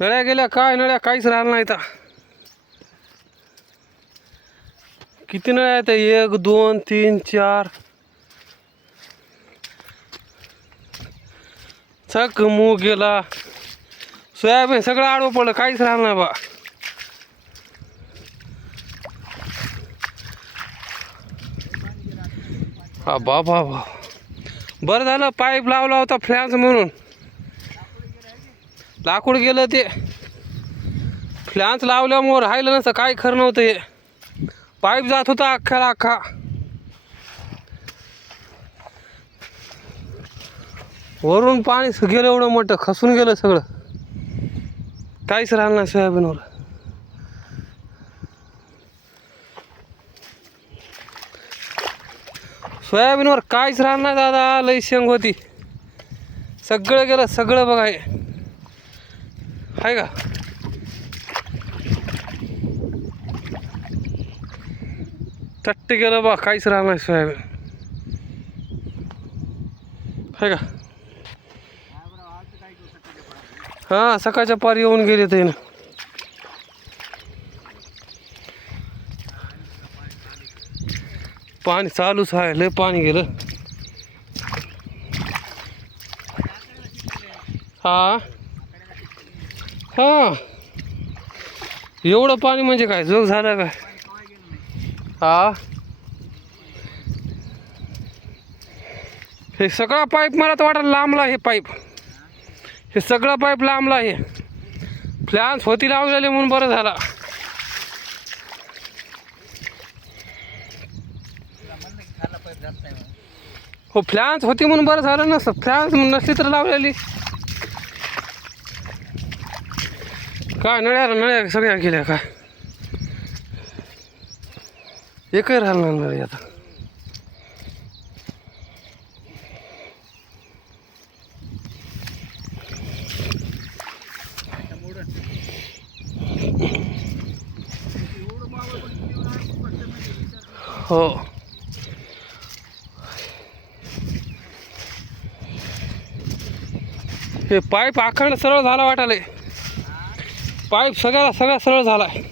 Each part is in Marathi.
नळ्या गेल्या काय नळ्या? काहीच राहिलं नाही तर किती नळ्या आहेत एक दोन तीन चार. चक मूग गेला. सोयाबीन सगळं आडवं पडलं काहीच राहिलं नाही बा. हा बा बा बा बरं झालं पाईप लावला होता फ्लॅन्स म्हणून. लाकूड गेलं ते. फ्लॅन्स लावल्यामुळं राहिलं नसतं काय खरं नव्हतं हे. पाईप जात होता अख्ख्याला अख्खा वरून पाणी गेलं एवढं मोठं खसून गेलं सगळं. काहीच राहिलं नाही सोयाबीनवर. सोयाबीनवर काहीच राहणार नाही दादा लई शेंग होती. सगळं गेलं सगळं बघा हे. आहे का? तट्ट गेलं बा काहीच राहिलं नाही आहे का? हां सकाळच्या पार येऊन गेले ते. ना पाणी चालूच आहे लय पाणी गेलं. हां? हा. एवढं पाणी म्हणजे काय? जोग झालं काय हा. हे सगळा पाईप मला तर वाटलं लांबला हे पाईप. हे सगळं पाईप लांबला हे फ्लॅन्स होती लावलेले म्हणून बरं झाला. हो फ्लॅन्स होती म्हणून बरं झालं नसतं फ्लॅन्स नसली तर लावलेली. काय नळ्या नळ्या सगळ्या गेल्या काय एकही राहिलं नळी आता. हो. हे पाईप आखंड सरळ झाला वाटाले पाईप सगळ्याला सगळा सरळ झाला आहे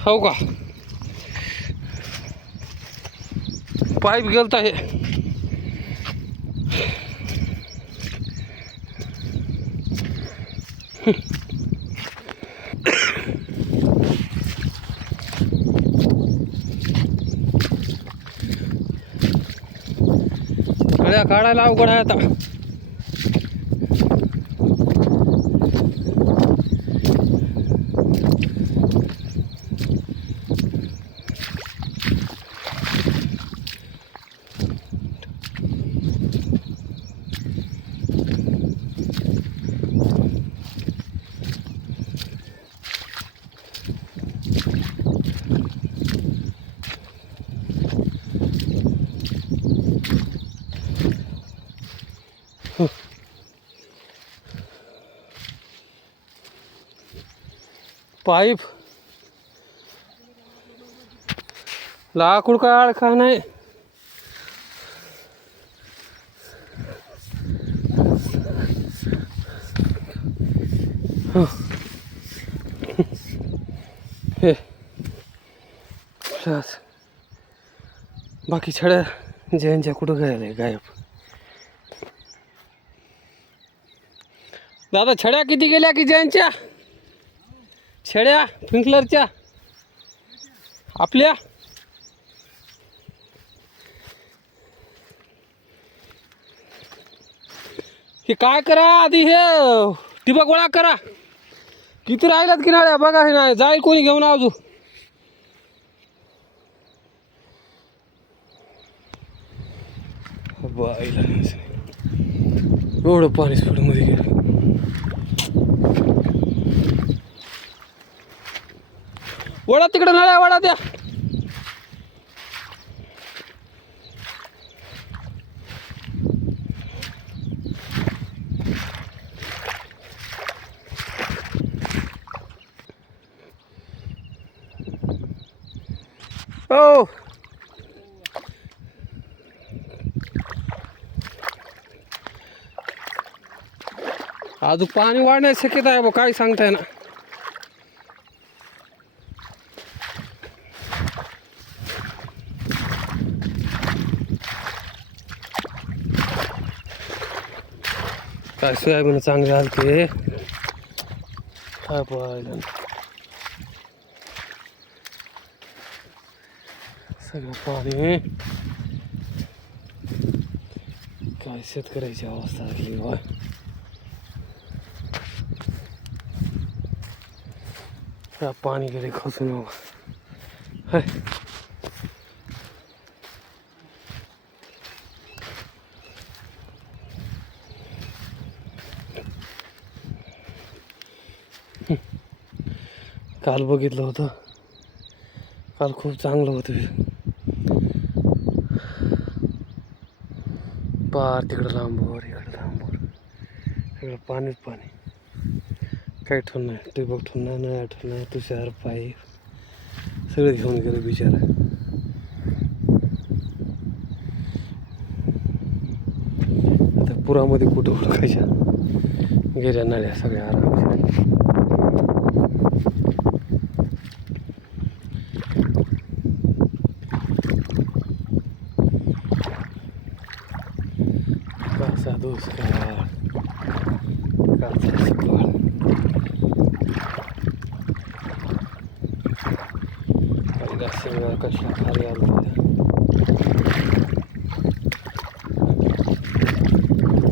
हो का? पाईप गेलता हे. काढायला अवघड आहे आता. पाईप. लाकूड काय अडका नाही. हे. बाकी छड्या जयांच्या कुठं गायला गायब. दादा छड्या किती गेल्या की जयांच्या? छड्या फिंकलरच्या आपल्या. हे काय करा आधी हे? टिबक गोळा करा. किती राहिल्यात किनाऱ्या? बघा हे नाही. जाईल कोणी घेऊन आजू. बाईला. एवढं पाणी स्पीडमध्ये गेलं. वडा तिकडे नळ्या वडा द्या. हो. ओ अजून पाणी वाढण्याची शक्यता आहे बा काय सांगताय ना काय सोयाबीन चांगले आलते काय पाहिलं सगळं पाणी. काय शेतकऱ्याची अवस्था झाली बा. पाणी गेले खसून. हाय. काल बघितलं होतं. काल खूप चांगलं होतं पार तिकडं लांबवर इकडं लांबवर. सगळं पाणीच पाणी. काही ठेवून नाही. टिबक ठेवून नाही नळ्या ठेवून नाही तुषार पाय सगळं घेऊन गेलं बिचारा. आता पुरामध्ये कुठं ओळखायच्या गेल्या नाल्या सगळ्या आरामशीर. कासा दुष्काळ काचा सकाळ पहिला सगळं कसला भारी आला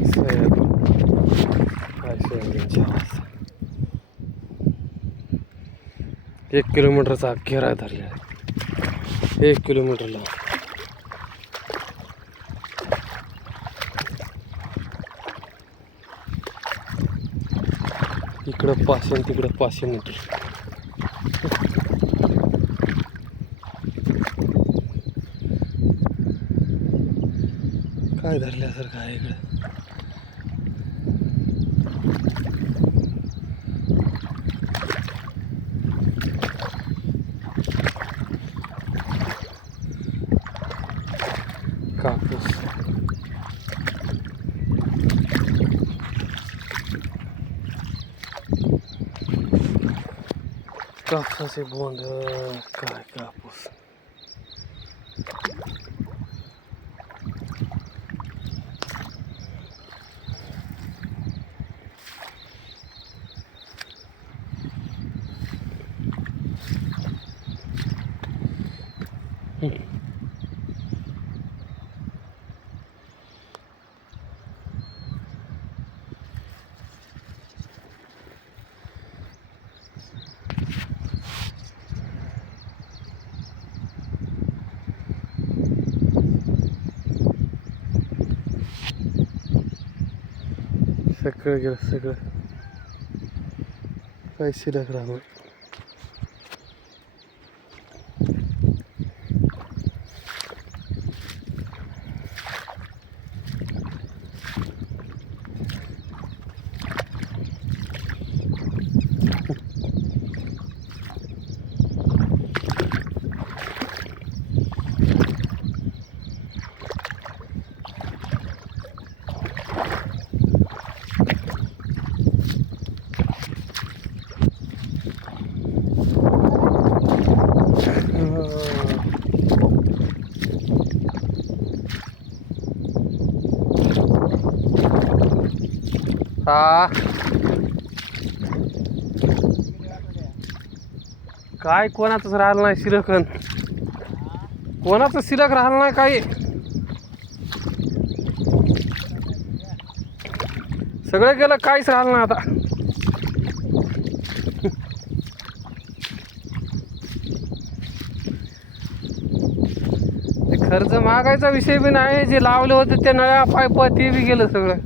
सोयाबीन काय सोयाबीनची अवस्था एक किलोमीटरचा घेरा धरला आहे एक किलोमीटरला इकडं पाचशे तिकडं पाचशे मीटर काय धरल्यासारखं आहे इकडं? कापसाचे बोंड काय कापूस सगळं गेलं सगळं काय शिल्लक राहणार आता काय कोणाचंच राहिलं नाही शिलकन कोणाचं सिलक राहिलं नाही काही. सगळं गेलं काहीच राहिलं नाही आता. ते खर्च मागायचा विषय बी नाही जे लावले होते ते नळ्या पाईप ते बी गेलं सगळं.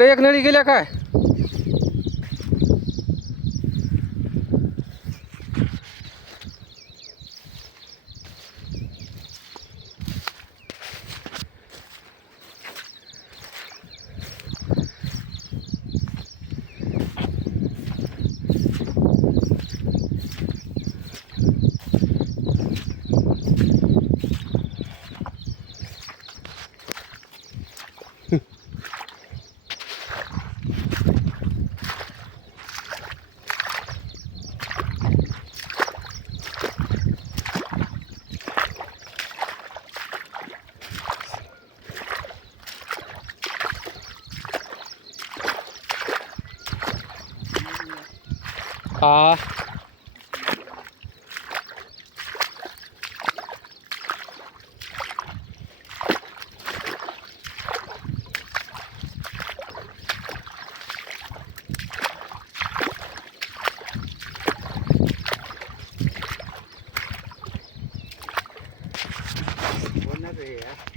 तिकडे एक नळी गेल्या काय?